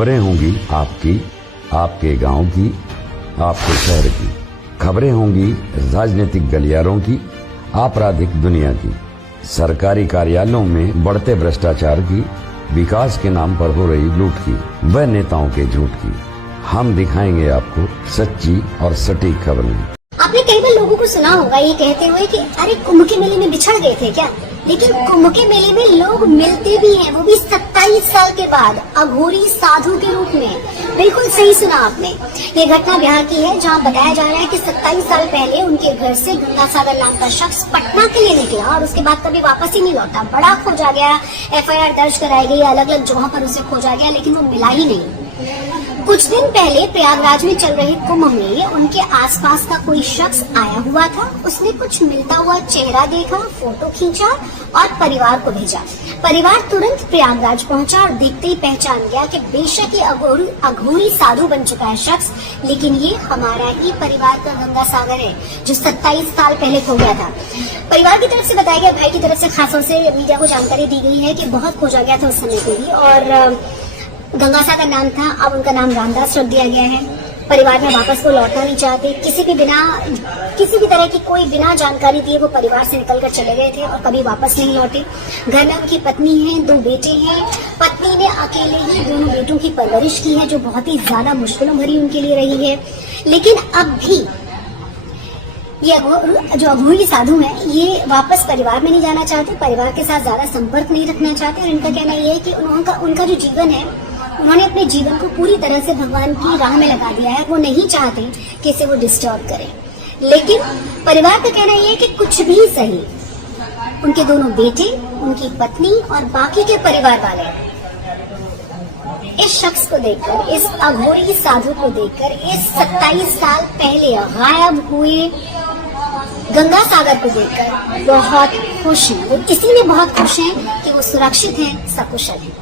खबरें होंगी आपकी, आपके गांव की, आपके शहर की। खबरें होंगी राजनीतिक गलियारों की, आपराधिक दुनिया की, सरकारी कार्यालयों में बढ़ते भ्रष्टाचार की, विकास के नाम पर हो रही लूट की, व नेताओं के झूठ की। हम दिखाएंगे आपको सच्ची और सटीक खबरें। आपने कई बार लोगों को सुना होगा ये कहते हुए कि अरे कुंभ के मेले में बिछड़ गए थे क्या, लेकिन कुंभ के मेले में लोग मिलते भी हैं, वो भी 27 साल के बाद अघोरी साधु के रूप में। बिल्कुल सही सुना आपने। ये घटना बिहार की है, जहां बताया जा रहा है कि 27 साल पहले उनके घर से गंगा सागर नाम का शख्स पटना के लिए निकला और उसके बाद कभी वापस ही नहीं लौटा। बड़ा खोजा गया, FIR दर्ज कराई गई, अलग अलग जगहों पर उसे खोजा गया, लेकिन वो मिला ही नहीं। कुछ दिन पहले प्रयागराज में चल रहे कुंभ में उनके आसपास का कोई शख्स आया हुआ था। उसने कुछ मिलता हुआ चेहरा देखा, फोटो खींचा और परिवार को भेजा। परिवार तुरंत प्रयागराज पहुंचा और देखते ही पहचान गया कि बेशक ये अघोरी साधु बन चुका है शख्स, लेकिन ये हमारा ही परिवार का गंगा सागर है जो 27 साल पहले खो गया था। परिवार की तरफ से बताया गया, भाई की तरफ से खासतौर से मीडिया को जानकारी दी गई है कि बहुत खोजा गया था उस समय पे भी, और गंगा सागर नाम था, अब उनका नाम रामदास रख दिया गया है। परिवार में वापस वो लौटना नहीं चाहते, किसी भी तरह की कोई बिना जानकारी दिए वो परिवार से निकलकर चले गए थे और कभी वापस नहीं लौटे। घर में उनकी पत्नी है, 2 बेटे हैं। पत्नी ने अकेले ही दोनों बेटों की परवरिश की है, जो बहुत ही ज्यादा मुश्किलों भरी उनके लिए रही है। लेकिन अब भी ये जो अघोरी साधु हैं, ये वापस परिवार में नहीं जाना चाहते, परिवार के साथ ज्यादा संपर्क नहीं रखना चाहते। और इनका कहना ये है कि उनका जो जीवन है, उन्होंने अपने जीवन को पूरी तरह से भगवान की राह में लगा दिया है। वो नहीं चाहते कि इसे वो डिस्टर्ब करें। लेकिन परिवार का कहना ये है कि कुछ भी सही, उनके दोनों बेटे, उनकी पत्नी और बाकी के परिवार वाले इस शख्स को देखकर, इस अघोरी साधु को देखकर, इस 27 साल पहले गायब हुए गंगा सागर को देखकर बहुत खुश हैं। वो इसलिए बहुत खुश हैं कि वो सुरक्षित हैं, सकुशल हैं।